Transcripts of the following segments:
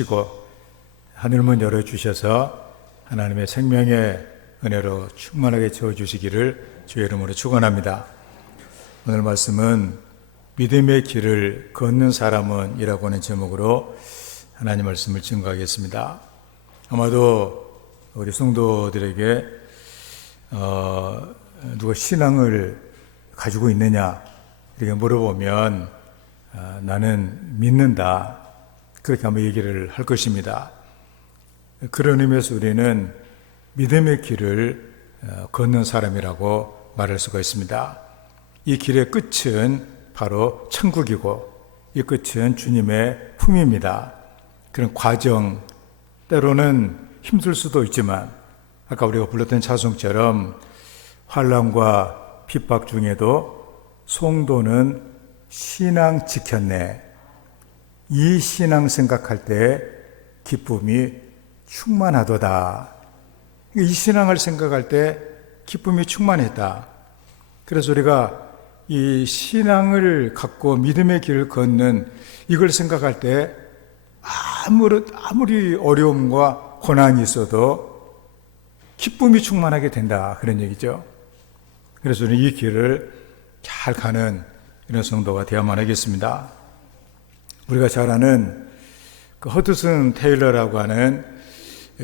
주시고 하늘문 열어주셔서 하나님의 생명의 은혜로 충만하게 채워주시기를 주의 이름으로 축원합니다. 오늘 말씀은 믿음의 길을 걷는 사람은 이라고 하는 제목으로 하나님 말씀을 증거하겠습니다. 아마도 우리 성도들에게 누가 신앙을 가지고 있느냐 이렇게 물어보면 나는 믿는다 그렇게 한번 얘기를 할 것입니다. 그런 의미에서 우리는 믿음의 길을 걷는 사람이라고 말할 수가 있습니다. 이 길의 끝은 바로 천국이고 이 끝은 주님의 품입니다. 그런 과정, 때로는 힘들 수도 있지만 아까 우리가 불렀던 찬송처럼 환난과 핍박 중에도 성도는 신앙 지켰네. 이 신앙 생각할 때 기쁨이 충만하도다. 이 신앙을 생각할 때 기쁨이 충만했다. 그래서 우리가 이 신앙을 갖고 믿음의 길을 걷는 이걸 생각할 때 아무리 어려움과 고난이 있어도 기쁨이 충만하게 된다. 그런 얘기죠. 그래서 우리는 이 길을 잘 가는 이런 성도가 되어야만 하겠습니다. 우리가 잘 아는 그 허드슨 테일러라고 하는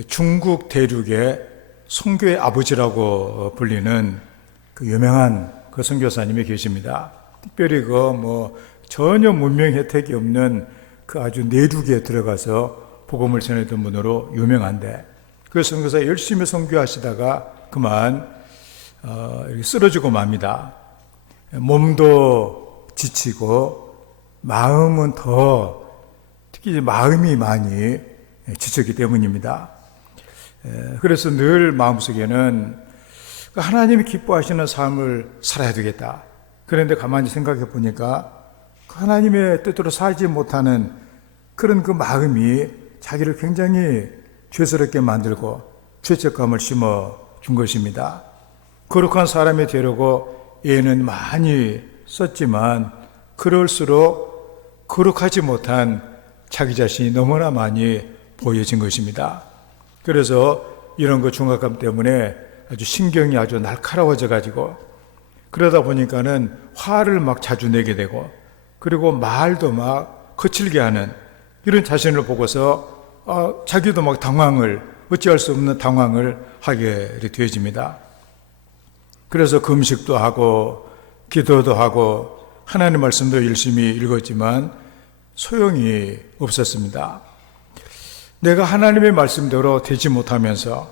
중국 대륙의 선교의 아버지라고 불리는 그 유명한 그 선교사님이 계십니다. 특별히 전혀 문명 혜택이 없는 그 아주 내륙에 들어가서 복음을 전했던 분으로 유명한데 그 선교사 열심히 선교하시다가 그만 쓰러지고 맙니다. 몸도 지치고 마음은 특히 마음이 많이 지쳤기 때문입니다. 그래서 늘 마음속에는 하나님이 기뻐하시는 삶을 살아야 되겠다. 그런데 가만히 생각해 보니까 하나님의 뜻대로 살지 못하는 그런 그 마음이 자기를 굉장히 죄스럽게 만들고 죄책감을 심어준 것입니다. 거룩한 사람이 되려고 애는 많이 썼지만 그럴수록 거룩하지 못한 자기 자신이 너무나 많이 보여진 것입니다. 그래서 이런 거 중압감 때문에 아주 신경이 아주 날카로워져 가지고 그러다 보니까는 화를 막 자주 내게 되고 그리고 말도 막 거칠게 하는 이런 자신을 보고서 자기도 막 어찌할 수 없는 당황을 하게 되어집니다. 그래서 금식도 하고 기도도 하고 하나님 말씀도 열심히 읽었지만 소용이 없었습니다. 내가 하나님의 말씀대로 되지 못하면서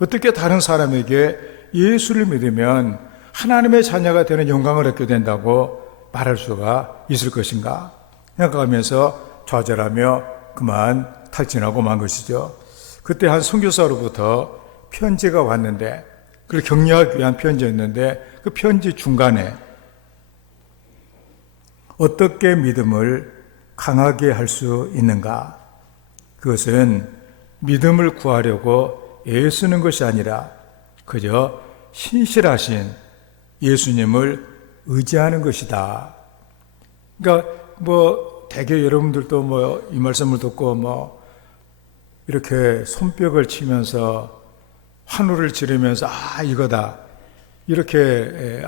어떻게 다른 사람에게 예수를 믿으면 하나님의 자녀가 되는 영광을 얻게 된다고 말할 수가 있을 것인가 생각하면서 좌절하며 그만 탈진하고 만 것이죠. 그때 한 선교사로부터 편지가 왔는데 그걸 격려하기 위한 편지였는데 그 편지 중간에 어떻게 믿음을 강하게 할 수 있는가? 그것은 믿음을 구하려고 애쓰는 것이 아니라 그저 신실하신 예수님을 의지하는 것이다. 그러니까 대개 여러분들도 이 말씀을 듣고 이렇게 손뼉을 치면서 환호를 지르면서 이거다 이렇게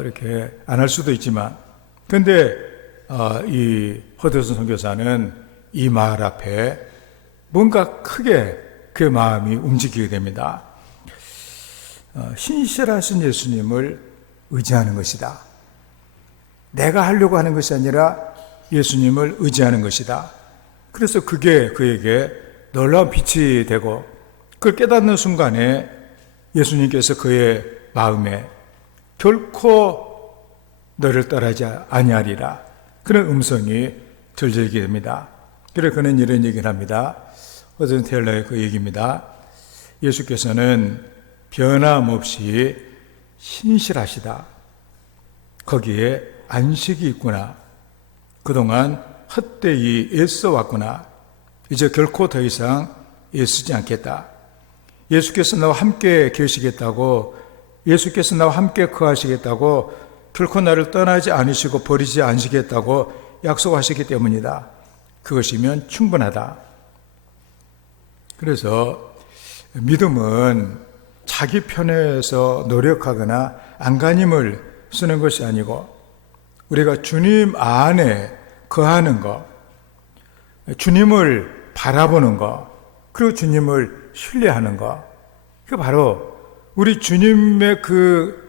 이렇게 안 할 수도 있지만 근데 이 허드슨 선교사는 이 말 앞에 뭔가 크게 그 마음이 움직이게 됩니다. 신실하신 예수님을 의지하는 것이다. 내가 하려고 하는 것이 아니라 예수님을 의지하는 것이다. 그래서 그게 그에게 놀라운 빛이 되고 그걸 깨닫는 순간에 예수님께서 그의 마음에 결코 너를 떠나지 아니하리라 그런 음성이 들리게 됩니다. 그래서 그는 이런 얘기를 합니다. 허드슨 테일러의 그 얘기입니다. 예수께서는 변함없이 신실하시다. 거기에 안식이 있구나. 그동안 헛되이 애써왔구나. 이제 결코 더 이상 애쓰지 않겠다. 예수께서 나와 함께 계시겠다고, 예수께서 나와 함께 거하시겠다고, 결코 나를 떠나지 않으시고 버리지 않으시겠다고 약속하시기 때문이다. 그것이면 충분하다. 그래서 믿음은 자기 편에서 노력하거나 안간힘을 쓰는 것이 아니고 우리가 주님 안에 거하는 것, 주님을 바라보는 것, 그리고 주님을 신뢰하는 것, 그 바로 우리 주님을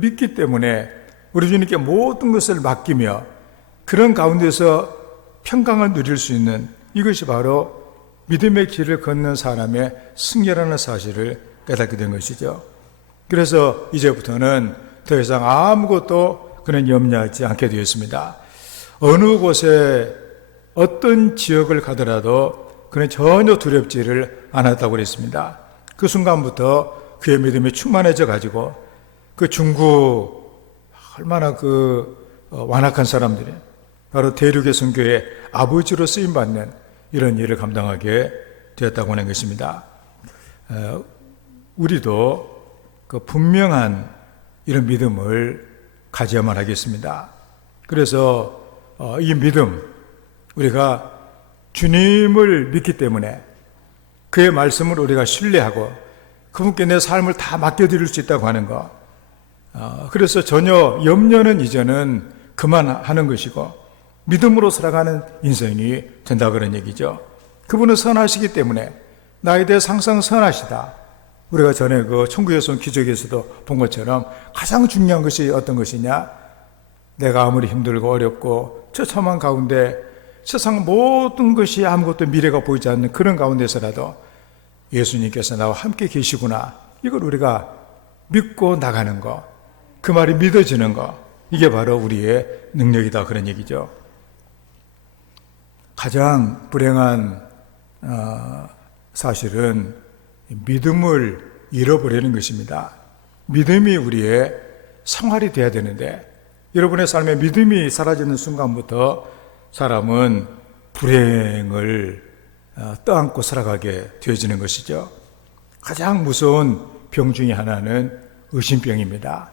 믿기 때문에 우리 주님께 모든 것을 맡기며 그런 가운데서 평강을 누릴 수 있는 이것이 바로 믿음의 길을 걷는 사람의 승리라는 사실을 깨닫게 된 것이죠. 그래서 이제부터는 더 이상 아무것도 그는 염려하지 않게 되었습니다. 어느 곳에 어떤 지역을 가더라도 그는 전혀 두렵지를 않았다고 그랬습니다. 그 순간부터 그의 믿음이 충만해져 가지고 그 중국 얼마나 완악한 사람들이 바로 대륙의 선교의 아버지로 쓰임받는 이런 일을 감당하게 되었다고 하는 것입니다. 우리도 그 분명한 이런 믿음을 가져야만 하겠습니다. 그래서 이 믿음, 우리가 주님을 믿기 때문에 그의 말씀을 우리가 신뢰하고 그분께 내 삶을 다 맡겨드릴 수 있다고 하는 것. 그래서 전혀 염려는 이제는 그만하는 것이고 믿음으로 살아가는 인생이 된다 그런 얘기죠. 그분은 선하시기 때문에 나에 대해 항상 선하시다. 우리가 전에 그 천국에서 온 기적에서도 본 것처럼 가장 중요한 것이 어떤 것이냐? 내가 아무리 힘들고 어렵고 처참한 가운데 세상 모든 것이 아무것도 미래가 보이지 않는 그런 가운데서라도 예수님께서 나와 함께 계시구나. 이걸 우리가 믿고 나가는 것, 그 말이 믿어지는 것, 이게 바로 우리의 능력이다 그런 얘기죠. 가장 불행한 사실은 믿음을 잃어버리는 것입니다. 믿음이 우리의 생활이 돼야 되는데 여러분의 삶에 믿음이 사라지는 순간부터 사람은 불행을 떠안고 살아가게 되어지는 것이죠. 가장 무서운 병 중에 하나는 의심병입니다.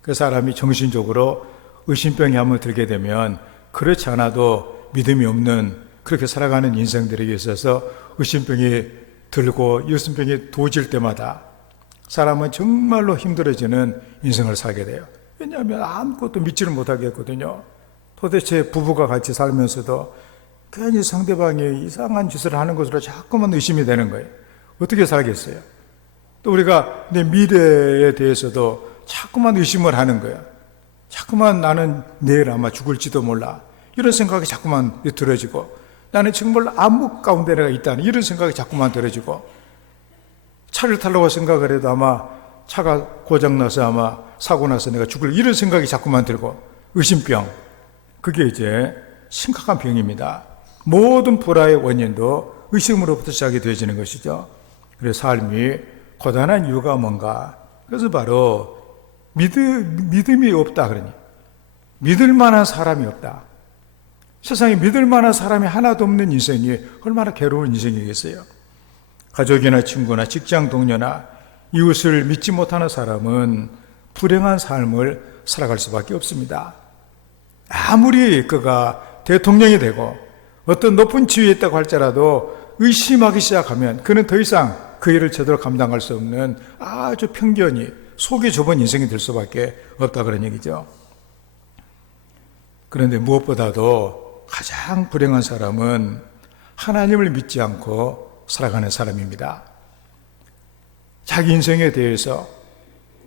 그 사람이 정신적으로 의심병에 한번 들게 되면 그렇지 않아도 믿음이 없는 그렇게 살아가는 인생들에게 있어서 의심병이 들고 의심병이 도질 때마다 사람은 정말로 힘들어지는 인생을 살게 돼요. 왜냐하면 아무것도 믿지를 못하겠거든요. 도대체 부부가 같이 살면서도 괜히 상대방이 이상한 짓을 하는 것으로 자꾸만 의심이 되는 거예요. 어떻게 살겠어요? 또 우리가 내 미래에 대해서도 자꾸만 의심을 하는 거예요. 자꾸만 나는 내일 아마 죽을지도 몰라. 이런 생각이 자꾸만 들어지고 나는 정말 암흑 가운데 내가 있다는 이런 생각이 자꾸만 들어지고 차를 타려고 생각을 해도 아마 차가 고장나서 아마 사고 나서 내가 죽을 이런 생각이 자꾸만 들고 의심병. 그게 이제 심각한 병입니다. 모든 불화의 원인도 의심으로부터 시작이 되어지는 것이죠. 그래서 삶이 고단한 이유가 뭔가? 그래서 바로 믿음이 없다 그러니 믿을 만한 사람이 없다. 세상에 믿을 만한 사람이 하나도 없는 인생이 얼마나 괴로운 인생이겠어요. 가족이나 친구나 직장 동료나 이웃을 믿지 못하는 사람은 불행한 삶을 살아갈 수밖에 없습니다. 아무리 그가 대통령이 되고 어떤 높은 지위에 있다고 할지라도 의심하기 시작하면 그는 더 이상 그 일을 제대로 감당할 수 없는 아주 편견이 속이 좁은 인생이 될 수밖에 없다 그런 얘기죠. 그런데 무엇보다도 가장 불행한 사람은 하나님을 믿지 않고 살아가는 사람입니다. 자기 인생에 대해서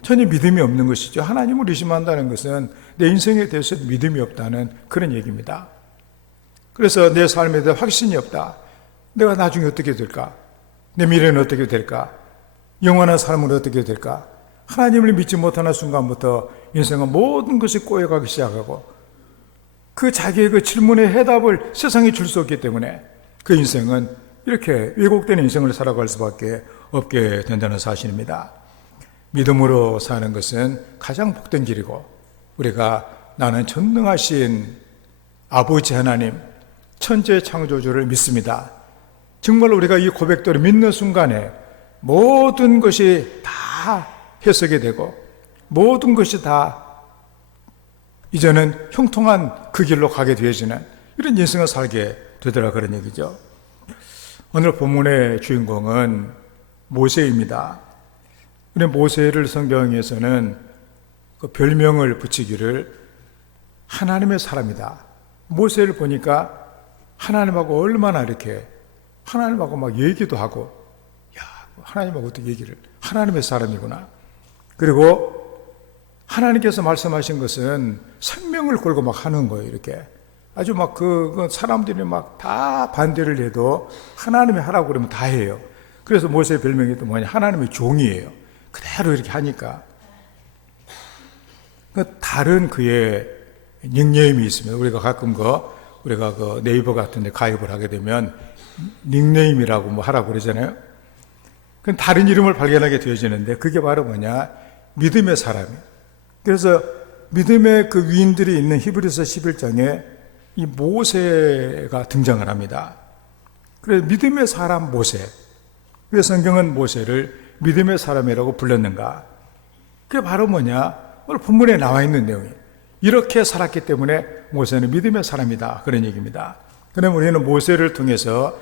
전혀 믿음이 없는 것이죠. 하나님을 의심한다는 것은 내 인생에 대해서 믿음이 없다는 그런 얘기입니다. 그래서 내 삶에 대해 확신이 없다. 내가 나중에 어떻게 될까? 내 미래는 어떻게 될까? 영원한 삶은 어떻게 될까? 하나님을 믿지 못하는 순간부터 인생은 모든 것이 꼬여가기 시작하고 그 자기의 그 질문의 해답을 세상에 줄 수 없기 때문에 그 인생은 이렇게 왜곡된 인생을 살아갈 수밖에 없게 된다는 사실입니다. 믿음으로 사는 것은 가장 복된 길이고 우리가 나는 전능하신 아버지 하나님 천재 창조주를 믿습니다. 정말 우리가 이 고백도를 믿는 순간에 모든 것이 다 해석이 되고 모든 것이 다 이제는 형통한 그 길로 가게 되어지는 이런 인생을 살게 되더라 그런 얘기죠. 오늘 본문의 주인공은 모세입니다. 모세를 성경에서는 그 별명을 붙이기를 하나님의 사람이다. 모세를 보니까 하나님하고 얼마나 이렇게 하나님하고 막 얘기도 하고, 야, 하나님하고 어떻게 얘기를, 하나님의 사람이구나. 그리고 하나님께서 말씀하신 것은 생명을 걸고 막 하는 거예요, 이렇게. 아주 막 그 사람들이 막 다 반대를 해도 하나님이 하라고 그러면 다 해요. 그래서 모세의 별명이 또 뭐냐, 하나님의 종이에요. 그대로 이렇게 하니까. 다른 그의 닉네임이 있습니다. 우리가 가끔 우리가 그 네이버 같은 데 가입을 하게 되면 닉네임이라고 뭐 하라고 그러잖아요. 그건 다른 이름을 발견하게 되어지는데 그게 바로 뭐냐, 믿음의 사람이에요. 그래서 믿음의 그 위인들이 있는 히브리서 11장에 이 모세가 등장을 합니다. 그래서 믿음의 사람 모세. 왜 성경은 모세를 믿음의 사람이라고 불렀는가? 그게 바로 뭐냐? 오늘 본문에 나와 있는 내용이에요. 이렇게 살았기 때문에 모세는 믿음의 사람이다, 그런 얘기입니다. 그럼 우리는 모세를 통해서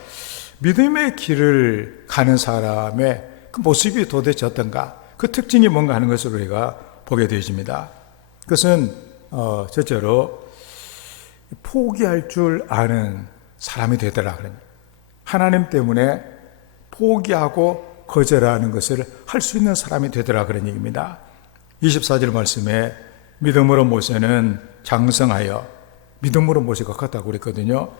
믿음의 길을 가는 사람의 그 모습이 도대체 어떤가, 그 특징이 뭔가 하는 것을 우리가 보게 되어집니다. 그것은 첫째로 포기할 줄 아는 사람이 되더라. 하나님 때문에 포기하고 거절하는 것을 할 수 있는 사람이 되더라, 그런 얘기입니다. 24절 말씀에 믿음으로 모세는 장성하여, 믿음으로 모세가 컸다고 그랬거든요.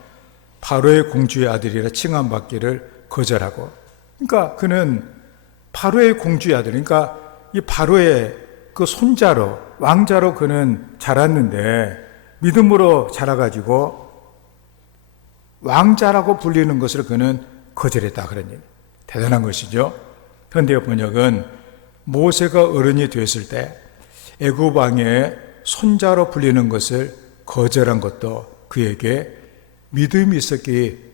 바로의 공주의 아들이라 칭함받기를 거절하고, 그러니까 그는 바로의 공주의 아들, 그러니까 이 바로의 그 손자로, 왕자로 그는 자랐는데 믿음으로 자라가지고 왕자라고 불리는 것을 그는 거절했다, 그런 얘기. 대단한 것이죠. 그런데 번역은 모세가 어른이 되었을 때 애굽 왕의 손자로 불리는 것을 거절한 것도 그에게 믿음이 있었기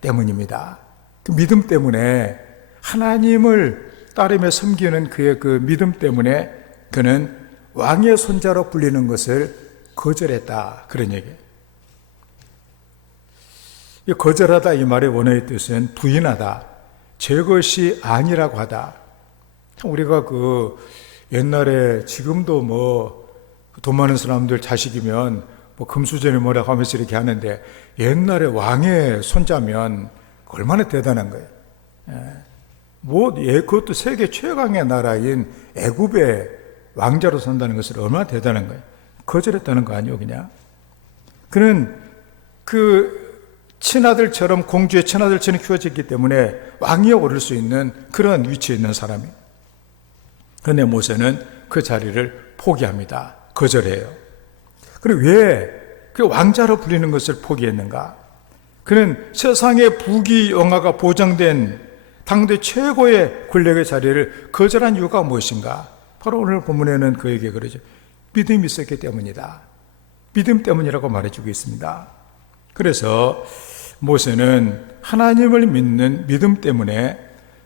때문입니다. 그 믿음 때문에, 하나님을 따르며 섬기는 그의 그 믿음 때문에 그는 왕의 손자로 불리는 것을 거절했다, 그런 얘기예요. 거절하다 이 말의 원어의 뜻은 부인하다, 제 것이 아니라고 하다. 우리가 그 옛날에, 지금도 뭐 돈 많은 사람들 자식이면 뭐 금수저니 뭐라 하면서 이렇게 하는데, 옛날에 왕의 손자면 얼마나 대단한 거예요. 그것도 세계 최강의 나라인 애굽의 왕자로 산다는 것은 얼마나 대단한 거예요. 거절했다는 거 아니에요, 그냥. 그는 그 친아들처럼, 공주의 친아들처럼 키워졌기 때문에 왕위에 오를 수 있는 그런 위치에 있는 사람이에요. 그런데 모세는 그 자리를 포기합니다. 거절해요. 그리고 왜 그 왕자로 불리는 것을 포기했는가? 그는 세상의 부귀영화가 보장된 당대 최고의 권력의 자리를 거절한 이유가 무엇인가? 바로 오늘 본문에는 그에게 그러죠. 믿음이 있었기 때문이다. 믿음 때문이라고 말해주고 있습니다. 그래서 모세는 하나님을 믿는 믿음 때문에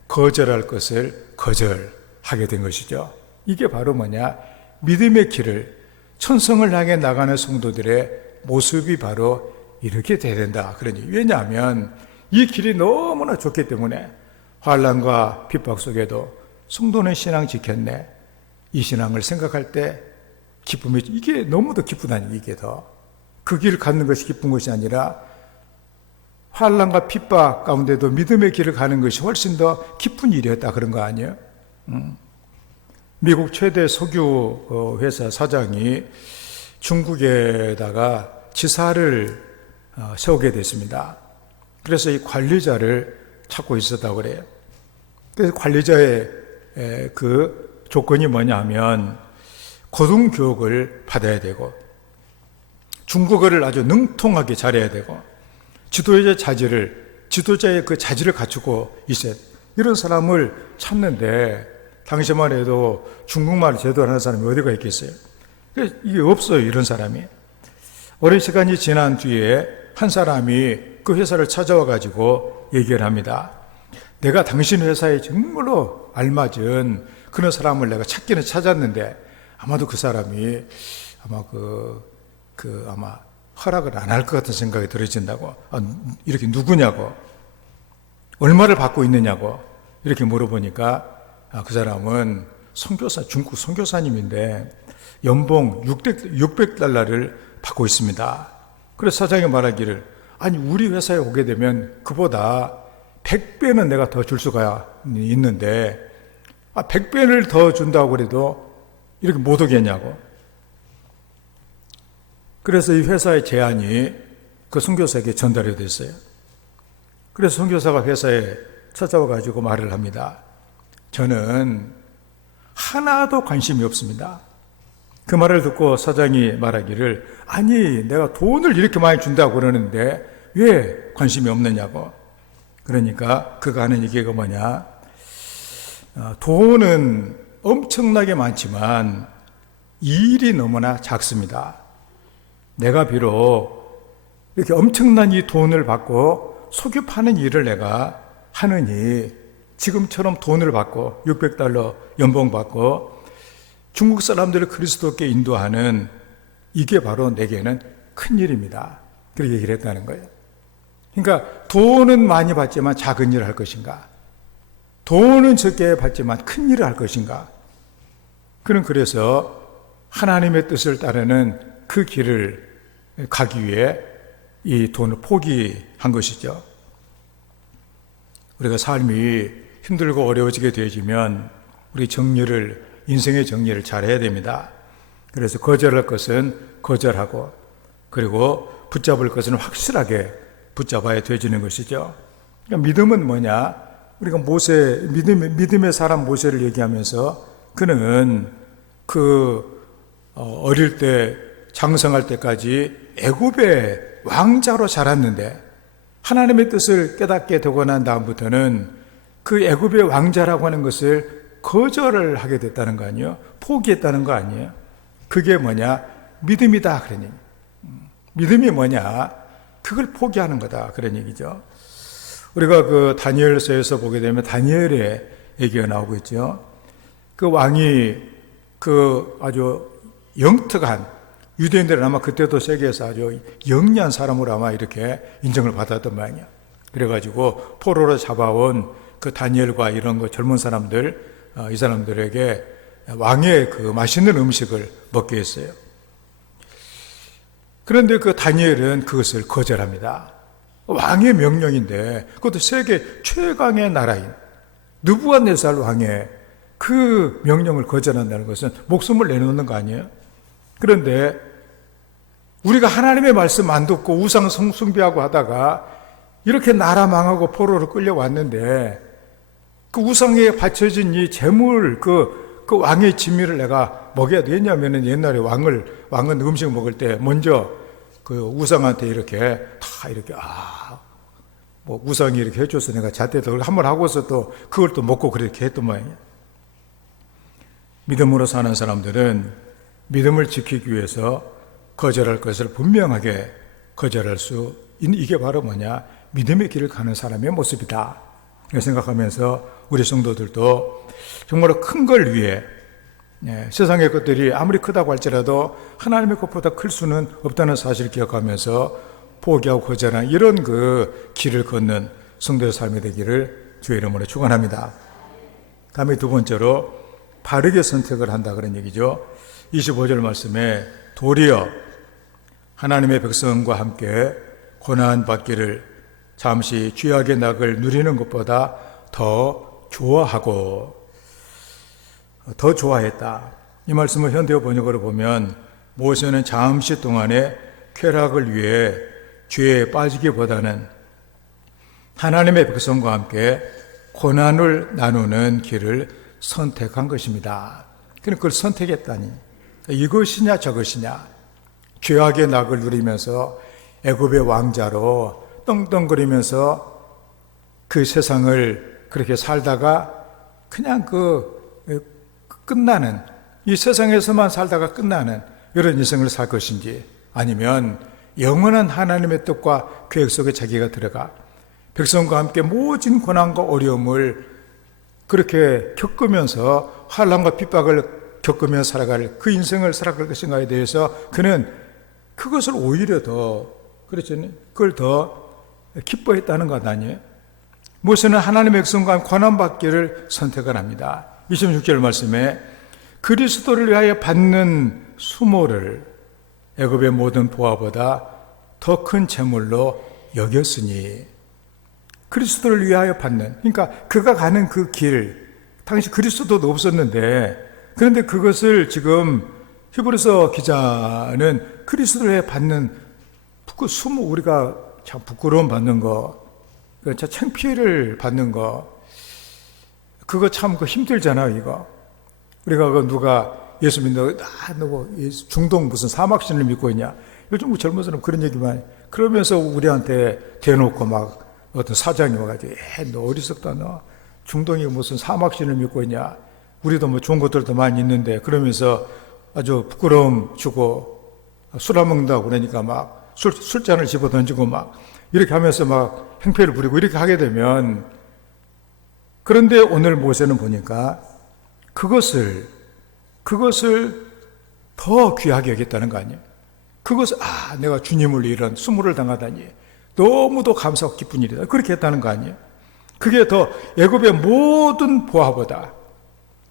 거절할 것을 거절하게 된 것이죠. 이게 바로 뭐냐? 믿음의 길을, 천성을 향해 나가는 성도들의 모습이 바로 이렇게 돼야 된다, 그러니. 왜냐하면 이 길이 너무나 좋기 때문에 환난과 핍박 속에도 성도는 신앙 지켰네, 이 신앙을 생각할 때 기쁨이, 이게 너무도 기쁘다니. 이게 더 그 길을 갖는 것이 기쁜 것이 아니라 환난과 핍박 가운데도 믿음의 길을 가는 것이 훨씬 더 기쁜 일이었다, 그런 거 아니에요? 미국 최대 석유 회사 사장이 중국에다가 지사를 세우게 됐습니다. 그래서 이 관리자를 찾고 있었다고 그래요. 그래서 관리자의 그 조건이 뭐냐면 고등교육을 받아야 되고 중국어를 아주 능통하게 잘해야 되고 지도자의 그 자질을 갖추고 있어야 돼. 이런 사람을 찾는데 당시만 해도 중국말을 제대로 하는 사람이 어디가 있겠어요? 이게 없어요, 이런 사람이. 오랜 시간이 지난 뒤에 한 사람이 그 회사를 찾아와 가지고 얘기를 합니다. 내가 당신 회사에 정말로 알맞은 그런 사람을 내가 찾기는 찾았는데 아마도 그 사람이 아마 아마 허락을 안 할 것 같은 생각이 들어진다고. 이렇게 누구냐고. 얼마를 받고 있느냐고 이렇게 물어보니까 그 사람은 중국 선교사님인데 연봉 600달러를 받고 있습니다. 그래서 사장이 말하기를, 아니 우리 회사에 오게 되면 그보다 100배는 내가 더 줄 수가 있는데 100배를 더 준다고 그래도 이렇게 못 오겠냐고. 그래서 이 회사의 제안이 그 선교사에게 전달이 됐어요. 그래서 선교사가 회사에 찾아와 가지고 말을 합니다. 저는 하나도 관심이 없습니다. 그 말을 듣고 사장이 말하기를, 아니 내가 돈을 이렇게 많이 준다고 그러는데 왜 관심이 없느냐고. 그러니까 그가 하는 얘기가 뭐냐, 돈은 엄청나게 많지만 일이 너무나 작습니다. 내가 비록 이렇게 엄청난 이 돈을 받고 석유 파는 일을 내가 하느니, 지금처럼 돈을 받고 600달러 연봉 받고 중국 사람들을 그리스도께 인도하는, 이게 바로 내게는 큰 일입니다. 그렇게 얘기를 했다는 거예요. 그러니까 돈은 많이 받지만 작은 일을 할 것인가, 돈은 적게 받지만 큰 일을 할 것인가. 그는 그래서 하나님의 뜻을 따르는 그 길을 가기 위해 이 돈을 포기한 것이죠. 우리가 삶이 힘들고 어려워지게 되어지면 우리 인생의 정리를 잘 해야 됩니다. 그래서 거절할 것은 거절하고, 그리고 붙잡을 것은 확실하게 붙잡아야 되어지는 것이죠. 그러니까 믿음은 뭐냐? 우리가 믿음의 사람 모세를 얘기하면서 그는 어릴 때 장성할 때까지 애굽의 왕자로 자랐는데 하나님의 뜻을 깨닫게 되고 난 다음부터는 그 애굽의 왕자라고 하는 것을 거절을 하게 됐다는 거 아니에요? 포기했다는 거 아니에요? 그게 뭐냐? 믿음이다 그런 얘기. 믿음이 뭐냐? 그걸 포기하는 거다 그런 얘기죠. 우리가 그 다니엘서에서 보게 되면 다니엘의 얘기가 나오고 있죠. 그 왕이 아주 영특한, 유대인들은 아마 그때도 세계에서 아주 영리한 사람으로 아마 이렇게 인정을 받았던 모양이야. 그래가지고 포로로 잡아온 그 다니엘과 이런 젊은 사람들, 이 사람들에게 왕의 그 맛있는 음식을 먹게 했어요. 그런데 그 다니엘은 그것을 거절합니다. 왕의 명령인데, 그것도 세계 최강의 나라인 느부갓네살 왕의 그 명령을 거절한다는 것은 목숨을 내놓는 거 아니에요? 그런데 우리가 하나님의 말씀 안 듣고 우상 숭배하고 하다가 이렇게 나라 망하고 포로로 끌려왔는데, 그 우상에 바쳐진 이 재물, 그 왕의 진미를 내가 먹여야 되냐면은, 옛날에 왕은 음식 먹을 때 먼저 그 우상한테 이렇게 다 이렇게 우상이 이렇게 해줘서 내가 잣대도 한번 하고서 또 그걸 또 먹고 그렇게 했던 모양이에요. 믿음으로 사는 사람들은 믿음을 지키기 위해서 거절할 것을 분명하게 거절할 수 있는, 이게 바로 뭐냐? 믿음의 길을 가는 사람의 모습이다. 생각하면서 우리 성도들도 정말로 큰 걸 위해, 세상의 것들이 아무리 크다고 할지라도 하나님의 것보다 클 수는 없다는 사실을 기억하면서 포기하고 거절하는 이런 그 길을 걷는 성도의 삶이 되기를 주의 이름으로 축원합니다. 다음에 두 번째로 바르게 선택을 한다 그런 얘기죠. 25절 말씀에 도리어 하나님의 백성과 함께 고난 받기를 잠시 죄악의 낙을 누리는 것보다 더 좋아했다. 이 말씀을 현대어 번역으로 보면 모세는 잠시 동안의 쾌락을 위해 죄에 빠지기보다는 하나님의 백성과 함께 고난을 나누는 길을 선택한 것입니다. 그럼 그걸 선택했다니, 이것이냐 저것이냐, 죄악의 낙을 누리면서 애굽의 왕자로 떵떵거리면서 그 세상을 그렇게 살다가 그냥 끝나는, 이 세상에서만 살다가 끝나는 이런 인생을 살 것인지, 아니면 영원한 하나님의 뜻과 계획 속에 자기가 들어가 백성과 함께 모진 고난과 어려움을 그렇게 겪으면서 환난과 핍박을 겪으며 살아갈 그 인생을 살아갈 것인가에 대해서 그는 그것을 오히려 더, 그걸 더 기뻐했다는 것 아니에요? 모세는 하나님의 백성과 고난받기를 선택을 합니다. 26절 말씀에 그리스도를 위하여 받는 수모를 애굽의 모든 보화보다 더 큰 재물로 여겼으니, 그리스도를 위하여 받는, 그러니까 그가 가는 그 길, 당시 그리스도도 없었는데, 그런데 그것을 지금 히브리서 기자는 그리스도를 위하여 받는 그 수모, 우리가 참 부끄러움 받는 거, 참 창피를 받는 거, 그거 참 힘들잖아요, 이거. 우리가 누가 예수 믿는다고, 너 중동 무슨 사막신을 믿고 있냐? 요즘 젊은 사람 그런 얘기만 해. 그러면서 우리한테 대놓고 막 어떤 사장이 와가지고, 너 어리석다, 너. 중동이 무슨 사막신을 믿고 있냐? 우리도 뭐 좋은 것들도 많이 있는데, 그러면서 아주 부끄러움 주고, 술 안 먹는다고 그러니까 막 술잔을 집어 던지고 막 이렇게 하면서 막 행패를 부리고 이렇게 하게 되면, 그런데 오늘 모세는 보니까 그것을 더 귀하게 여겼다는 거 아니에요? 그것을, 내가 주님을 위해 이런 수모를 당하다니 너무도 감사하고 기쁜 일이다. 그렇게 했다는 거 아니에요? 그게 더 애굽의 모든 보화보다,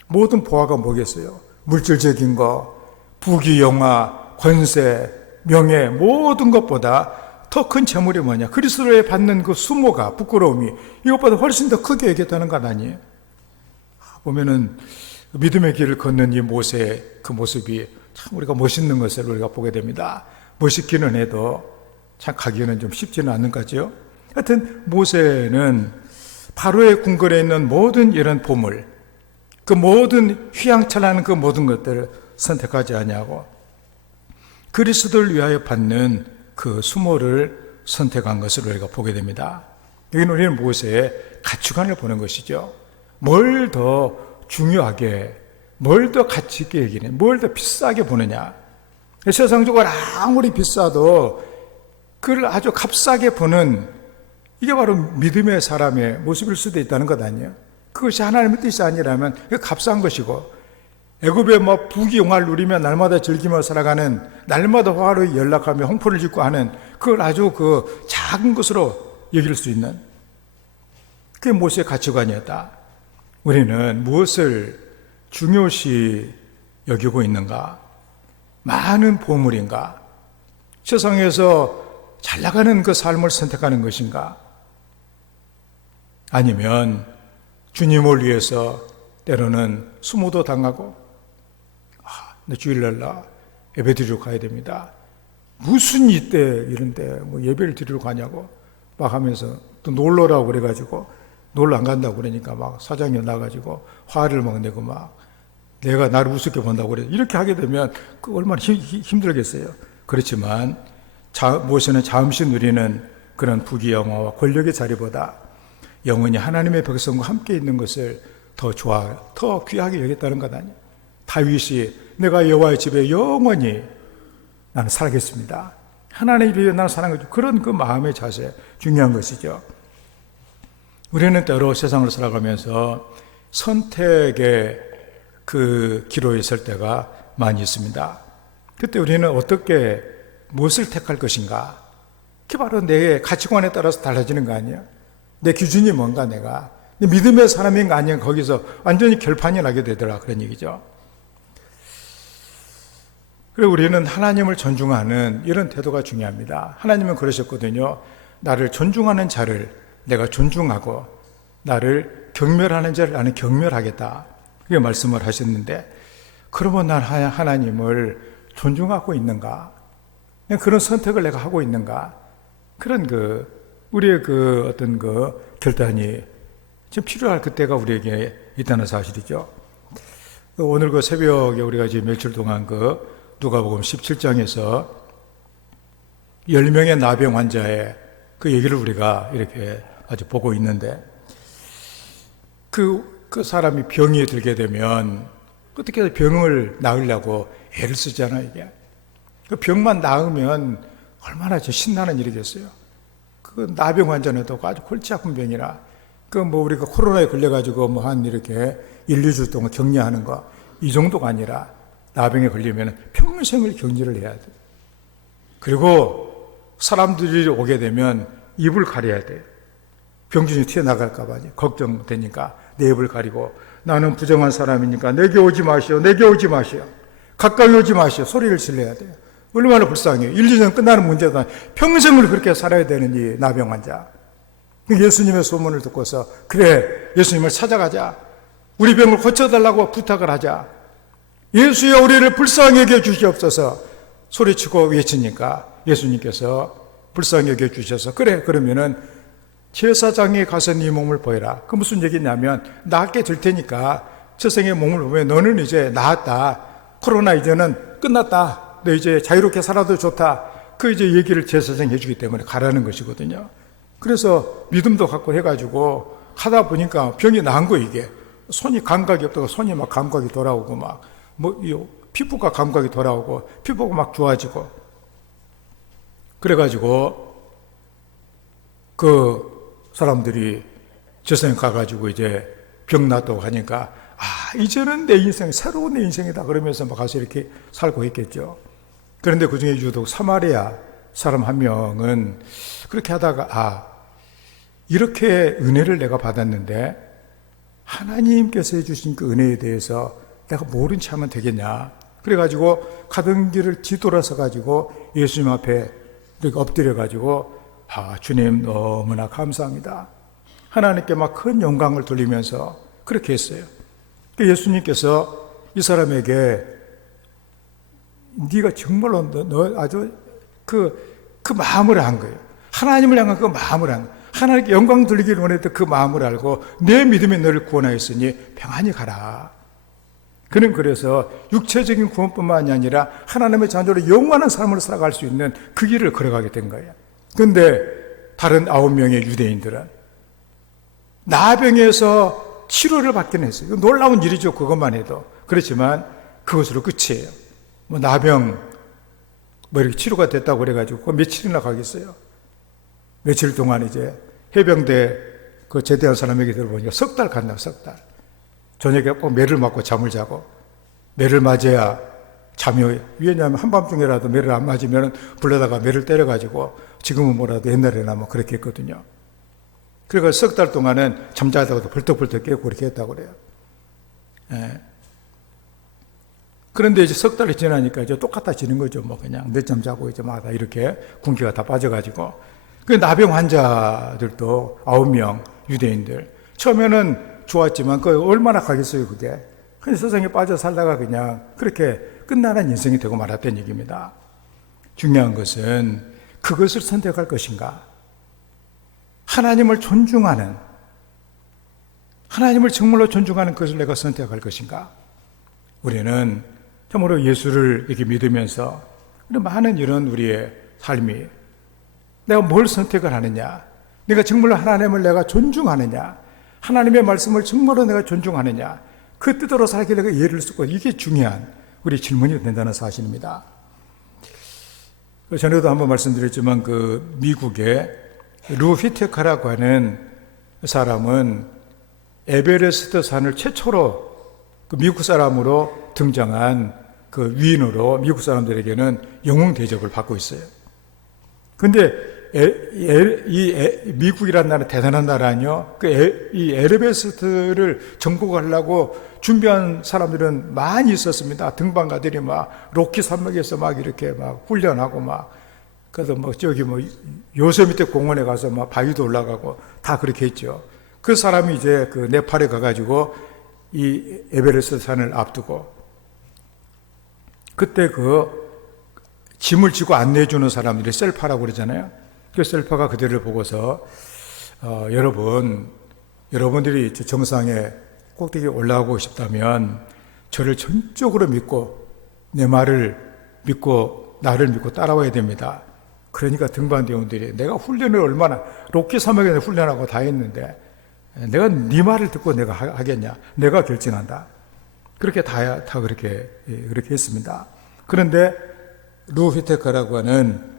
모든 보화가 뭐겠어요? 물질적인 거, 부귀, 영화, 권세, 명예, 모든 것보다 더 큰 재물이 뭐냐? 그리스도에 받는 그 수모가, 부끄러움이 이것보다 훨씬 더 크게 여겼다는 것 아니에요? 보면은 믿음의 길을 걷는 이 모세의 그 모습이 참 우리가 멋있는 것을 우리가 보게 됩니다. 멋있기는 해도 참 가기는 좀 쉽지는 않는 거죠. 하여튼 모세는 바로의 궁궐에 있는 모든 이런 보물, 그 모든 휘황찬란한 그 모든 것들을 선택하지 아니하고 그리스도를 위하여 받는 그 수모를 선택한 것을 우리가 보게 됩니다. 여기는 우리는 모세의 가치관을 보는 것이죠. 뭘 더 중요하게, 뭘 더 가치 있게 여기냐, 뭘 더 비싸게 보느냐. 세상적으로 아무리 비싸도 그걸 아주 값싸게 보는, 이게 바로 믿음의 사람의 모습일 수도 있다는 것 아니에요? 그것이 하나님의 뜻이 아니라면 그게 값싼 것이고, 애굽의 뭐 부귀 영화를 누리며 날마다 즐기며 살아가는, 날마다 화로에 연락하며 홍포를 짓고 하는 그걸 아주 그 작은 것으로 여길 수 있는, 그게 모세의 가치관이었다. 우리는 무엇을 중요시 여기고 있는가? 많은 보물인가? 세상에서 잘 나가는 그 삶을 선택하는 것인가? 아니면 주님을 위해서 때로는 수모도 당하고, 나 주일날 예배 드리러 가야 됩니다. 무슨 이때 이런데 뭐 예배를 드리러 가냐고 막 하면서, 또 놀러라고 그래가지고 놀러 안 간다고 그러니까 막 사장이 나가지고 화를 막 내고 막 내가 나를 우습게 본다고 그래. 이렇게 하게 되면 그 얼마나 힘들겠어요. 그렇지만 모세는 잠시 누리는 그런 부귀 영화와 권력의 자리보다 영원히 하나님의 백성과 함께 있는 것을 더 귀하게 여겼다는 것 아니에요. 다윗이 내가 여호와의 집에 영원히 나는 살겠습니다. 하나님의 집에 나는 사는 거죠. 그런 그 마음의 자세 중요한 것이죠. 우리는 때로 세상을 살아가면서 선택의 그 기로에 설 때가 많이 있습니다. 그때 우리는 어떻게 무엇을 택할 것인가? 그게 바로 내 가치관에 따라서 달라지는 거 아니에요? 내 기준이 뭔가, 내가 내 믿음의 사람인가 아닌가, 거기서 완전히 결판이 나게 되더라, 그런 얘기죠. 그리고 우리는 하나님을 존중하는 이런 태도가 중요합니다. 하나님은 그러셨거든요. 나를 존중하는 자를 내가 존중하고 나를 경멸하는 자를 나는 경멸하겠다, 그렇게 말씀을 하셨는데, 그러면 난 하나님을 존중하고 있는가? 그런 선택을 내가 하고 있는가? 그런 우리의 어떤 결단이 지금 필요할 그때가 우리에게 있다는 사실이죠. 오늘 새벽에 우리가 지금 며칠 동안 누가복음 17장에서 10명의 나병 환자의 그 얘기를 우리가 이렇게 아주 보고 있는데, 그 사람이 병이 들게 되면 어떻게 해서 병을 나으려고 애를 쓰잖아요, 이게. 그 병만 나으면 얼마나 신나는 일이겠어요. 그 나병 환자는 아주 골치 아픈 병이라, 우리가 코로나에 걸려가지고 한 이렇게 1, 2주 동안 격리하는 거, 이 정도가 아니라 나병에 걸리면 평생을 격리를 해야 돼. 그리고 사람들이 오게 되면 입을 가려야 돼. 병균이 튀어나갈까 봐 걱정되니까 내 입을 가리고 나는 부정한 사람이니까 내게 오지 마시오. 내게 오지 마시오. 가까이 오지 마시오. 소리를 질러야 돼요. 얼마나 불쌍해요. 1, 2년 끝나는 문제도 평생을 그렇게 살아야 되는 이 나병 환자. 예수님의 소문을 듣고서 그래 예수님을 찾아가자. 우리 병을 고쳐달라고 부탁을 하자. 예수여 우리를 불쌍히 여겨 주시옵소서 소리치고 외치니까 예수님께서 불쌍히 여겨 주셔서 그래 그러면은 제사장이 가서 네 몸을 보여라. 그 무슨 얘기냐면 낫게 될 테니까 저생의 몸을 보면 너는 이제 나았다. 코로나 이제는 끝났다. 너 이제 자유롭게 살아도 좋다. 그 이제 얘기를 제사장이 해주기 때문에 가라는 것이거든요. 그래서 믿음도 갖고 해가지고 하다 보니까 병이 나은 거 이게. 손이 감각이 없다고 손이 막 감각이 돌아오고 피부가 감각이 돌아오고 피부가 막 좋아지고 그래가지고 그 사람들이 저승에 가가지고 이제 병 났다고 하니까 이제는 내 인생 새로운 내 인생이다 그러면서 막 가서 이렇게 살고 있겠죠. 그런데 그 중에 유독 사마리아 사람 한 명은 그렇게 하다가 이렇게 은혜를 내가 받았는데 하나님께서 해주신 그 은혜에 대해서 내가 모른 체 하면 되겠냐. 그래가지고 가던 길을 뒤돌아서 가지고 예수님 앞에 이렇게 엎드려 가지고 주님 너무나 감사합니다. 하나님께 막 큰 영광을 돌리면서 그렇게 했어요. 예수님께서 이 사람에게 네가 정말로 너 아주 그 마음을 한 거예요. 하나님을 향한 그 마음을 한 거예요. 하나님께 영광 돌리기를 원했던 그 마음을 알고 내 믿음이 너를 구원하였으니 평안히 가라. 그는 그래서 육체적인 구원뿐만이 아니라 하나님의 자녀로 영원한 삶을 살아갈 수 있는 그 길을 걸어가게 된 거예요. 그런데 다른 9명의 유대인들은 나병에서 치료를 받긴 했어요. 놀라운 일이죠. 그것만 해도. 그렇지만 그것으로 끝이에요. 나병 이렇게 치료가 됐다고 그래가지고 며칠이나 가겠어요. 며칠 동안 이제 해병대 그 제대한 사람에게 들어보니까 석 달 간다, 석 달. 저녁에 꼭 매를 맞고 잠을 자고, 매를 맞아야 잠이, 왜냐하면 한밤중에라도 매를 안 맞으면 불러다가 매를 때려가지고 지금은 뭐라도 옛날에나 그렇게 했거든요. 그래서 석 달 동안은 잠자다가도 벌떡벌떡 깨고 그렇게 했다고 그래요. 예. 그런데 이제 석 달이 지나니까 이제 똑같아지는 거죠. 그냥 늦잠 자고 이제 막 이렇게 군기가 다 빠져가지고. 그 나병 환자들도 9명 유대인들 처음에는 좋았지만 그 얼마나 가겠어요 그게. 그냥 세상에 빠져 살다가 그냥 그렇게 끝나는 인생이 되고 말았다는 얘기입니다. 중요한 것은 그것을 선택할 것인가, 하나님을 존중하는, 하나님을 정말로 존중하는 것을 내가 선택할 것인가. 우리는 참으로 예수를 이렇게 믿으면서 많은 이런 우리의 삶이 내가 뭘 선택을 하느냐, 내가 정말로 하나님을 내가 존중하느냐, 하나님의 말씀을 정말로 내가 존중하느냐, 그 뜻대로 살기 내가 예를 쓰고, 이게 중요한 우리 질문이 된다는 사실입니다. 전에도 한번 말씀드렸지만 그 미국의 루 휘테카라고 하는 사람은 에베레스트 산을 최초로 그 미국 사람으로 등장한 그 위인으로 미국 사람들에게는 영웅 대접을 받고 있어요. 근데 미국이라는 나라는 대단한 나라 아니요? 이 에베레스트를 정복하려고 준비한 사람들은 많이 있었습니다. 등반가들이 로키 산맥에서 이렇게 훈련하고 그래서 요세미테 공원에 가서 바위도 올라가고 다 그렇게 했죠. 그 사람이 이제 그 네팔에 가가지고 이 에베레스트 산을 앞두고 그때 그 짐을 지고 안내해주는 사람들이 셀파라고 그러잖아요. 그 셀파가 그들을 보고서 여러분들이 정상에 꼭대기에 올라가고 싶다면 저를 전적으로 믿고 내 말을 믿고 나를 믿고 따라와야 됩니다. 그러니까 등반대원들이 내가 훈련을 얼마나 로키 산맥에서 훈련하고 다 했는데 내가 네 말을 듣고 내가 하겠냐? 내가 결정한다. 그렇게 다 그렇게 했습니다. 그런데 루 휘테카라고 하는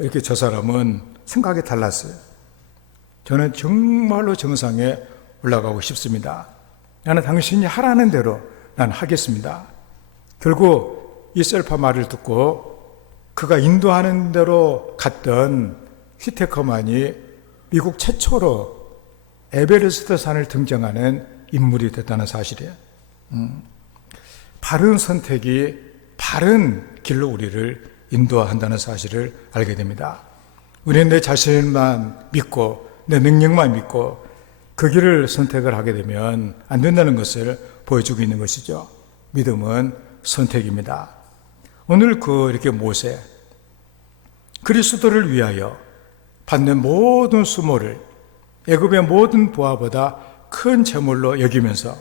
이렇게 저 사람은 생각이 달랐어요. 저는 정말로 정상에 올라가고 싶습니다. 나는 당신이 하라는 대로 난 하겠습니다. 결국 이 셀파 말을 듣고 그가 인도하는 대로 갔던 휘테커만이 미국 최초로 에베레스트 산을 등정하는 인물이 됐다는 사실이에요. 바른 선택이 바른 길로 우리를 인도한다는 사실을 알게 됩니다. 우리는 내 자신만 믿고 내 능력만 믿고 그 길을 선택을 하게 되면 안 된다는 것을 보여주고 있는 것이죠. 믿음은 선택입니다. 오늘 이렇게 모세, 그리스도를 위하여 받는 모든 수모를 애굽의 모든 부하보다 큰 재물로 여기면서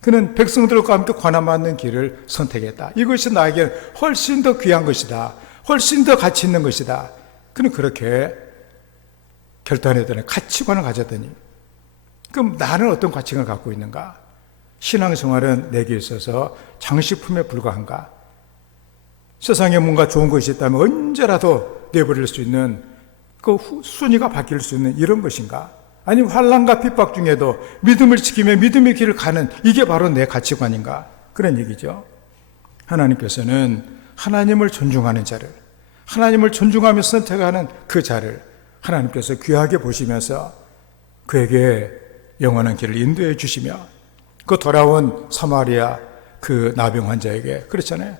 그는 백성들과 함께 고난받는 길을 선택했다. 이것이 나에게 훨씬 더 귀한 것이다. 훨씬 더 가치 있는 것이다. 그는 그렇게 결단했더니 가치관을 가졌더니 그럼 나는 어떤 가치관을 갖고 있는가? 신앙생활은 내게 있어서 장식품에 불과한가? 세상에 뭔가 좋은 것이 있다면 언제라도 내버릴 수 있는 그 순위가 바뀔 수 있는 이런 것인가? 아니면 환난과 핍박 중에도 믿음을 지키며 믿음의 길을 가는 이게 바로 내 가치관인가? 그런 얘기죠. 하나님께서는 하나님을 존중하는 자를, 하나님을 존중하며 선택하는 그 자를 하나님께서 귀하게 보시면서 그에게 영원한 길을 인도해 주시며 그 돌아온 사마리아 그 나병 환자에게 그렇잖아요.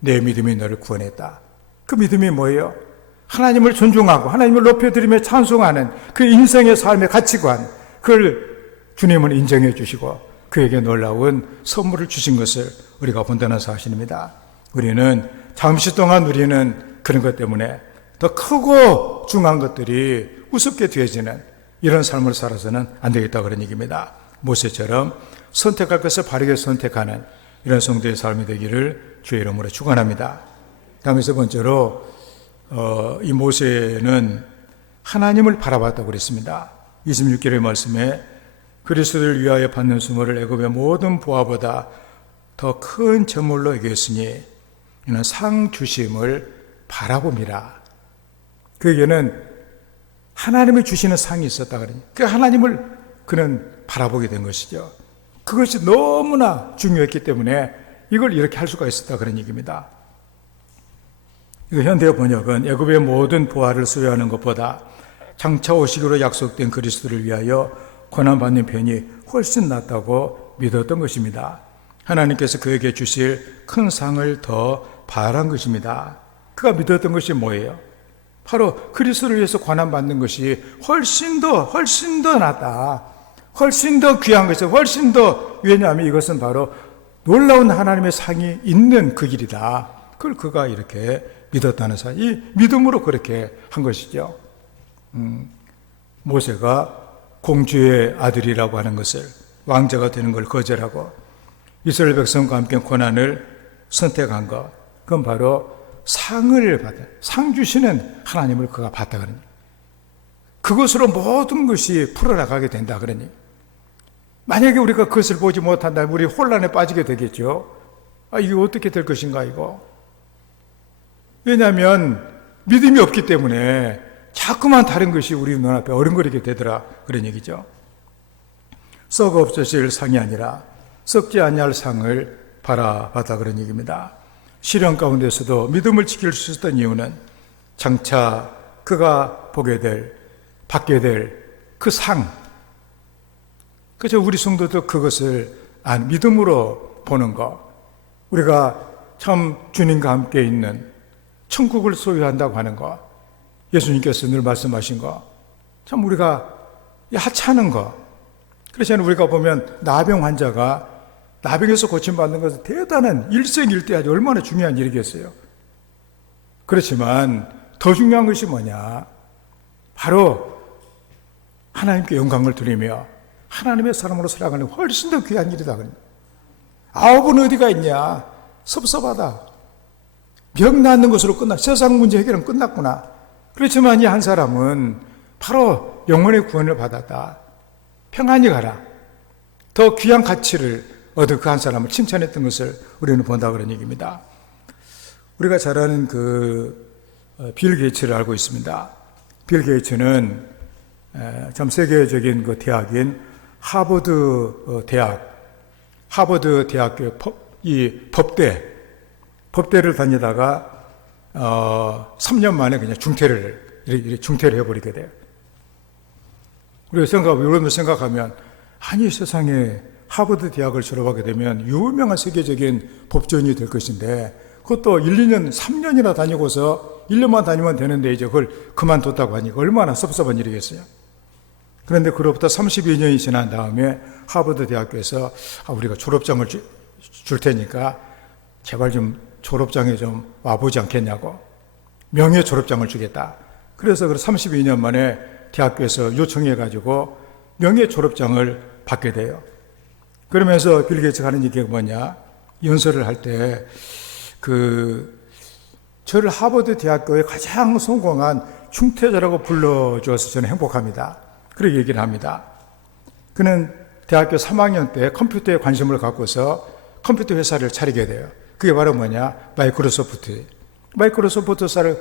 내 믿음이 너를 구원했다. 그 믿음이 뭐예요? 하나님을 존중하고 하나님을 높여드리며 찬송하는 그 인생의 삶의 가치관, 그걸 주님은 인정해 주시고 그에게 놀라운 선물을 주신 것을 우리가 본다는 사실입니다. 우리는 잠시 동안 우리는 그런 것 때문에 더 크고 중요한 것들이 우습게 되어지는 이런 삶을 살아서는 안 되겠다 그런 얘기입니다. 모세처럼 선택할 것을 바르게 선택하는 이런 성도의 삶이 되기를 주의 이름으로 축원합니다. 다음에 세 번째로 이 모세는 하나님을 바라봤다고 그랬습니다. 26절의 말씀에 그리스도를 위하여 받는 수모를 애굽의 모든 부하보다 더 큰 재물로 여겼으니 이는 상 주심을 바라봅니다. 그에게는 하나님이 주시는 상이 있었다 그러니 그 하나님을 그는 바라보게 된 것이죠. 그것이 너무나 중요했기 때문에 이걸 이렇게 할 수가 있었다 그런 얘기입니다. 현대 번역은 애굽의 모든 부하를 수여하는 것보다 장차 오시기로 약속된 그리스도를 위하여 고난받는 편이 훨씬 낫다고 믿었던 것입니다. 하나님께서 그에게 주실 큰 상을 더 바란 것입니다. 그가 믿었던 것이 뭐예요? 바로 그리스도를 위해서 고난받는 것이 훨씬 더 낫다. 훨씬 더 귀한 것이다. 훨씬 더, 왜냐하면 이것은 바로 놀라운 하나님의 상이 있는 그 길이다. 그걸 그가 이렇게 믿었다는 사실, 이 믿음으로 그렇게 한 것이죠. 모세가 공주의 아들이라고 하는 것을, 왕자가 되는 걸 거절하고 이스라엘 백성과 함께 고난을 선택한 것, 그건 바로 상을 받아, 상 주시는 하나님을 그가 봤다 그러니 그것으로 모든 것이 풀어나가게 된다 그러니 만약에 우리가 그것을 보지 못한다면 우리 혼란에 빠지게 되겠죠. 이게 어떻게 될 것인가 이거. 왜냐하면 믿음이 없기 때문에 자꾸만 다른 것이 우리 눈앞에 어른거리게 되더라 그런 얘기죠. 썩어 없어질 상이 아니라 썩지 아니할 상을 바라봤다 그런 얘기입니다. 시련 가운데서도 믿음을 지킬 수 있었던 이유는 장차 그가 받게 될 그 상, 그래서 우리 성도도 그것을 믿음으로 보는 것, 우리가 참 주님과 함께 있는 천국을 소유한다고 하는 것, 예수님께서 늘 말씀하신 것, 참 우리가 하찮은 것. 그래서 우리가 보면 나병 환자가 나병에서 고침받는 것은 대단한 일생일대하지 얼마나 중요한 일이겠어요. 그렇지만 더 중요한 것이 뭐냐, 바로 하나님께 영광을 드리며 하나님의 사람으로 살아가는 훨씬 더 귀한 일이다. 아홉은 어디가 있냐, 섭섭하다, 병 낫는 것으로 세상 문제 해결은 끝났구나. 그렇지만 이 한 사람은 바로 영혼의 구원을 받았다, 평안히 가라, 더 귀한 가치를 얻은 그 한 사람을 칭찬했던 것을 우리는 본다 그런 얘기입니다. 우리가 잘 아는 빌 게이츠를 알고 있습니다. 빌 게이츠는 참 세계적인 그 대학인 하버드 대학교 법대를 다니다가 3년 만에 그냥 중퇴를 해버리게 돼요. 우리가 여러분 생각하면, 아니, 세상에 하버드 대학을 졸업하게 되면 유명한 세계적인 법조인이 될 것인데, 그것도 1, 2년, 3년이나 다니고서 1년만 다니면 되는데 이제 그걸 그만뒀다고 하니까 얼마나 섭섭한 일이겠어요. 그런데 그로부터 32년이 지난 다음에 하버드 대학교에서 우리가 졸업장을 줄 테니까 제발 좀 졸업장에 좀 와보지 않겠냐고, 명예 졸업장을 주겠다. 그래서 32년 만에 대학교에서 요청해가지고 명예 졸업장을 받게 돼요. 그러면서 빌 게이츠가 하는 얘기가 뭐냐, 연설을 할 때 저를 하버드 대학교의 가장 성공한 중퇴자라고 불러주어서 저는 행복합니다. 그렇게 얘기를 합니다. 그는 대학교 3학년 때 컴퓨터에 관심을 갖고서 컴퓨터 회사를 차리게 돼요. 그게 바로 뭐냐, 마이크로소프트사를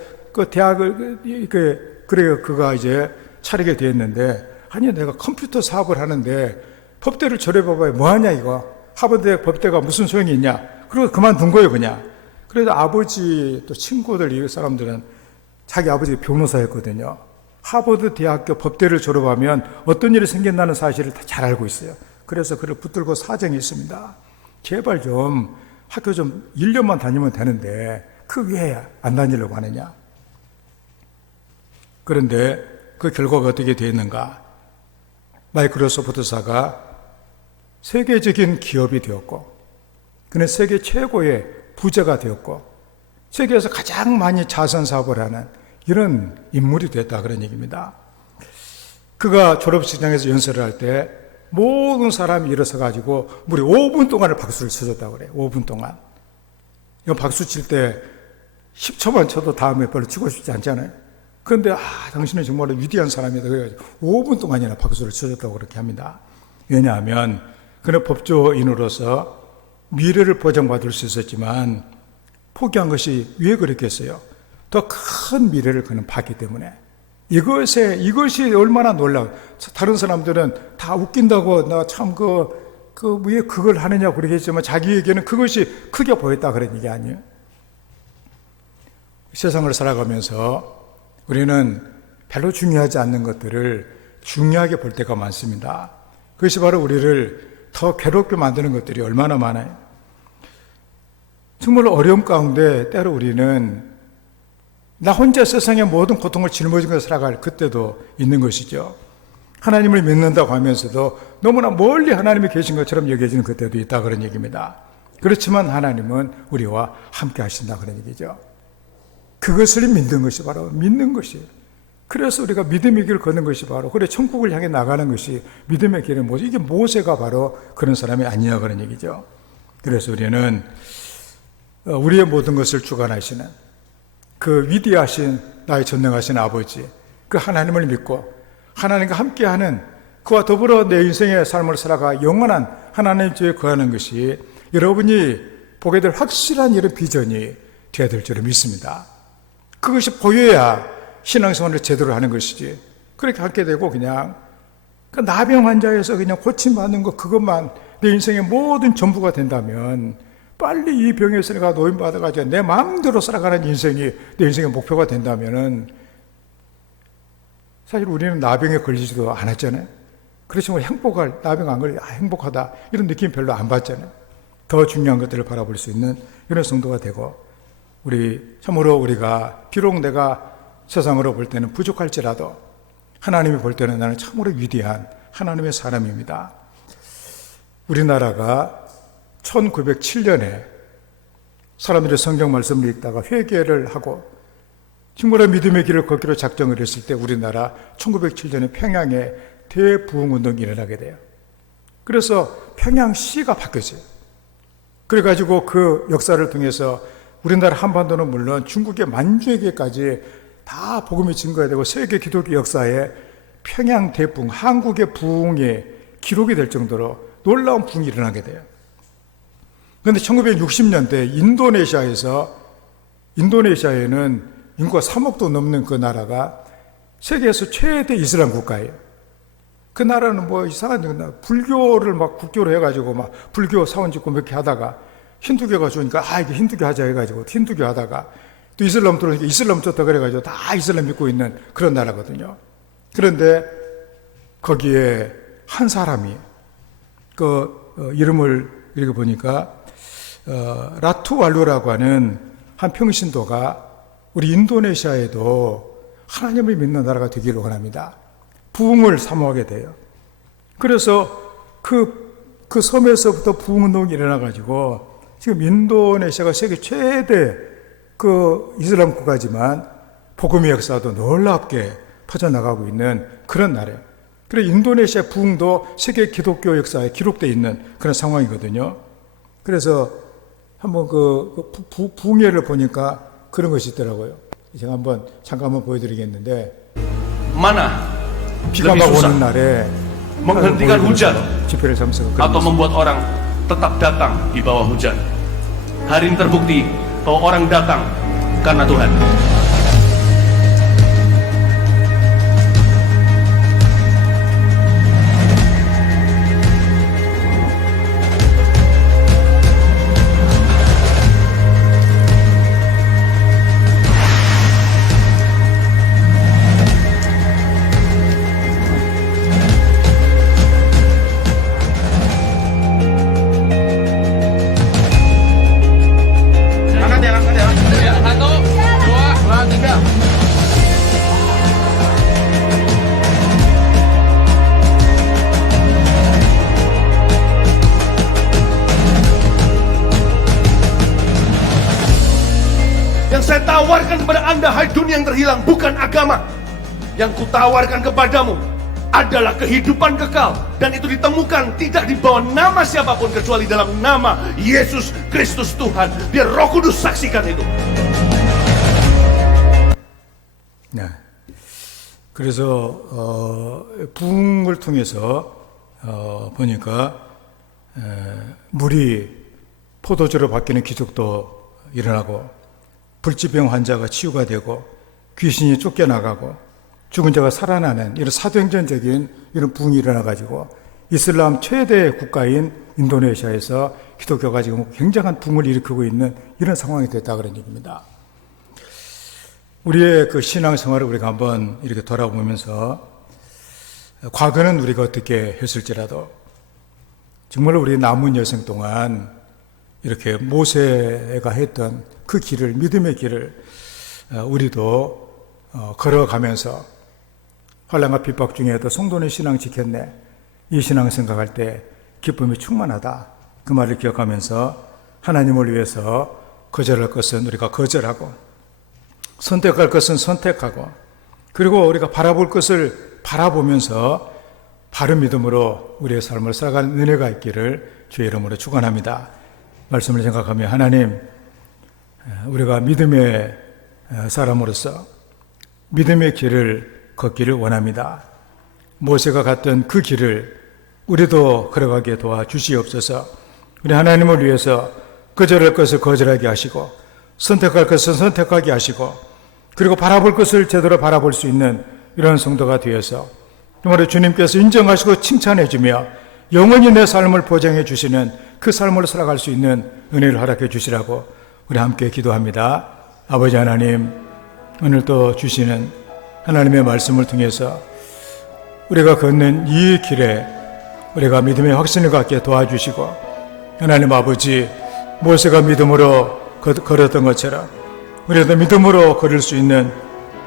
그래요. 그가 이제 차리게 되었는데, 아니, 내가 컴퓨터 사업을 하는데 법대를 졸업해봐야 뭐하냐, 이거. 하버드 법대가 무슨 소용이 있냐. 그리고 그만둔 거예요, 그냥. 그래도 아버지, 또 친구들, 이 사람들은 자기 아버지가 변호사였거든요. 하버드 대학교 법대를 졸업하면 어떤 일이 생긴다는 사실을 다 잘 알고 있어요. 그래서 그를 붙들고 사정했습니다. 제발 좀 학교 좀 1년만 다니면 되는데 그 왜 안 다니려고 하느냐. 그런데 그 결과가 어떻게 되었는가. 마이크로소프트사가 세계적인 기업이 되었고, 그는 세계 최고의 부자가 되었고, 세계에서 가장 많이 자선 사업을 하는 이런 인물이 됐다, 그런 얘기입니다. 그가 졸업식장에서 연설을 할 때 모든 사람이 일어서 가지고 무려 5분 동안을 박수를 쳐줬다고 그래요. 5분 동안. 이거 박수 칠 때 10초만 쳐도 다음에 별로 치고 싶지 않잖아요. 그런데 당신은 정말 위대한 사람이다 그래가지고 5분 동안이나 박수를 쳐줬다고 그렇게 합니다. 왜냐하면 그는 법조인으로서 미래를 보장받을 수 있었지만 포기한 것이 왜 그랬겠어요? 더 큰 미래를 그는 봤기 때문에. 이것이 얼마나 놀라워. 다른 사람들은 다 웃긴다고 나 참 왜 그걸 하느냐고 그러겠지만 자기에게는 그것이 크게 보였다 그런 얘기 아니에요. 세상을 살아가면서 우리는 별로 중요하지 않는 것들을 중요하게 볼 때가 많습니다. 그것이 바로 우리를 더 괴롭게 만드는 것들이 얼마나 많아요. 정말 어려움 가운데 때로 우리는 나 혼자 세상의 모든 고통을 짊어지고 살아갈 그때도 있는 것이죠. 하나님을 믿는다고 하면서도 너무나 멀리 하나님이 계신 것처럼 여겨지는 그때도 있다 그런 얘기입니다. 그렇지만 하나님은 우리와 함께 하신다 그런 얘기죠. 그것을 믿는 것이 바로 믿는 것이에요. 그래서 우리가 믿음의 길을 걷는 것이 바로, 그래 천국을 향해 나가는 것이 믿음의 길은 뭐지? 이게 모세가 바로 그런 사람이 아니냐 그런 얘기죠. 그래서 우리는 우리의 모든 것을 주관하시는 그 위대하신 나의 전능하신 아버지, 그 하나님을 믿고 하나님과 함께하는, 그와 더불어 내 인생의 삶을 살아가 영원한 하나님 뒤에 거하는 것이 여러분이 보게 될 확실한 이런 비전이 되어야 될 줄을 믿습니다. 그것이 보여야 신앙생활을 제대로 하는 것이지, 그렇게 하게 되고 그냥 그 나병 환자에서 그냥 고침받는 것 그것만 내 인생의 모든 전부가 된다면, 빨리 이 병에서 내가 노인받아가지고 내 마음대로 살아가는 인생이 내 인생의 목표가 된다면은, 사실 우리는 나병에 걸리지도 않았잖아요. 그렇지만 나병 안 걸려 행복하다 이런 느낌 별로 안 받잖아요. 더 중요한 것들을 바라볼 수 있는 이런 성도가 되고, 참으로 우리가 비록 내가 세상으로 볼 때는 부족할지라도 하나님이 볼 때는 나는 참으로 위대한 하나님의 사람입니다. 우리나라가 1907년에 사람들이 성경 말씀을 읽다가 회개를 하고 정말 믿음의 길을 걷기로 작정을 했을 때 우리나라 1907년에 평양에 대부흥운동이 일어나게 돼요. 그래서 평양시가 바뀌었어요. 그래가지고 그 역사를 통해서 우리나라 한반도는 물론 중국의 만주에게까지 다 복음이 증거되고 세계 기독교 역사에 평양 대부흥, 한국의 부흥이 기록이 될 정도로 놀라운 부흥이 일어나게 돼요. 그런데 1960년대 인도네시아에는 인구가 3억도 넘는 그 나라가 세계에서 최대 이슬람 국가예요. 그 나라는 뭐 이상한 불교를 막 국교로 해가지고 막 불교 사원 짓고 몇 개 하다가 힌두교가 좋으니까 이게 힌두교 하자 해가지고 힌두교 하다가 또 이슬람 들어오니까 이슬람 좋다 그래가지고 다 이슬람 믿고 있는 그런 나라거든요. 그런데 거기에 한 사람이 이름을 읽어보니까 라투왈루라고 하는 한 평신도가 우리 인도네시아에도 하나님을 믿는 나라가 되기를 원합니다. 부흥을 사모하게 돼요. 그래서 그 섬에서부터 부흥운동이 일어나가지고 지금 인도네시아가 세계 최대 이슬람 국가지만 복음의 역사도 놀랍게 퍼져나가고 있는 그런 나라예요. 그래서 인도네시아 부흥도 세계 기독교 역사에 기록되어 있는 그런 상황이거든요. 그래서 한번 부흥회를 보니까 그런 것이 있더라고요. 제가 잠깐만 보여드리겠는데, 비가 막 오는 날에 menghentikan hujan 집회를 참석하고 atau membuat orang tetap datang di bawah hujan. Hari ini terbukti bahwa orang datang karena Tuhan. Yang saya tawarkan kepada anda, hai dunia yang terhilang, bukan agama. Yang kutawarkan kepadamu adalah kehidupan kekal, dan itu ditemukan tidak di bawah nama siapapun kecuali dalam nama Yesus Kristus Tuhan. Biar Roh Kudus saksikan itu. 네. 그래서 부흥을 통해서 보니까 물이 포도주로 바뀌는 기적도 일어나고, 불치병 환자가 치유가 되고, 귀신이 쫓겨나가고, 죽은 자가 살아나는 이런 사도행전적인 이런 부흥이 일어나가지고 이슬람 최대 국가인 인도네시아에서 기독교가 지금 굉장한 부흥을 일으키고 있는 이런 상황이 됐다 그런 얘기입니다. 우리의 신앙생활을 우리가 한번 이렇게 돌아보면서 과거는 우리가 어떻게 했을지라도 정말 우리 남은 여생 동안 이렇게 모세가 했던 그 길을, 믿음의 길을 우리도 걸어가면서 환난과 핍박 중에도 성도는 신앙 지켰네, 이 신앙 생각할 때 기쁨이 충만하다, 그 말을 기억하면서 하나님을 위해서 거절할 것은 우리가 거절하고, 선택할 것은 선택하고, 그리고 우리가 바라볼 것을 바라보면서 바른 믿음으로 우리의 삶을 살아가는 은혜가 있기를 주의 이름으로 축원합니다. 말씀을 생각하며, 하나님, 우리가 믿음의 사람으로서 믿음의 길을 걷기를 원합니다. 모세가 갔던 그 길을 우리도 걸어가게 도와주시옵소서. 우리 하나님을 위해서 거절할 것을 거절하게 하시고, 선택할 것을 선택하게 하시고, 그리고 바라볼 것을 제대로 바라볼 수 있는 이런 성도가 되어서 정말 주님께서 인정하시고 칭찬해 주며 영원히 내 삶을 보장해 주시는 그 삶을 살아갈 수 있는 은혜를 허락해 주시라고 우리 함께 기도합니다. 아버지 하나님, 오늘 또 주시는 하나님의 말씀을 통해서 우리가 걷는 이 길에 우리가 믿음의 확신을 갖게 도와주시고, 하나님 아버지, 모세가 믿음으로 걸었던 것처럼 우리도 믿음으로 걸을 수 있는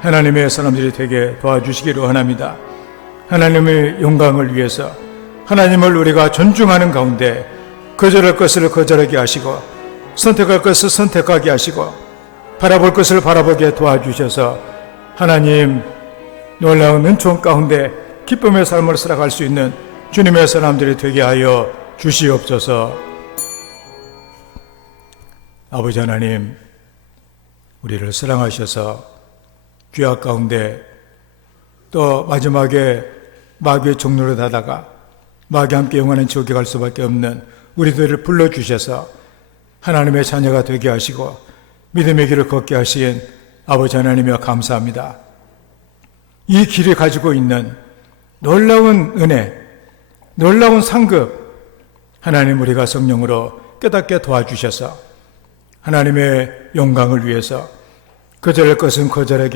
하나님의 사람들이 되게 도와주시기를 원합니다. 하나님의 영광을 위해서 하나님을 우리가 존중하는 가운데 거절할 것을 거절하게 하시고, 선택할 것을 선택하게 하시고, 바라볼 것을 바라보게 도와주셔서 하나님 놀라운 은총 가운데 기쁨의 삶을 살아갈 수 있는 주님의 사람들이 되게 하여 주시옵소서. 아버지 하나님, 우리를 사랑하셔서 죄악 가운데 또 마지막에 마귀의 종로로 닫아가 마귀와 함께 영원한 지옥에 갈 수밖에 없는 우리들을 불러주셔서 하나님의 자녀가 되게 하시고 믿음의 길을 걷게 하신 아버지 하나님이여 감사합니다. 이 길이 가지고 있는 놀라운 은혜, 놀라운 상급, 하나님 우리가 성령으로 깨닫게 도와주셔서 하나님의 영광을 위해서 거절할 것은 거절하게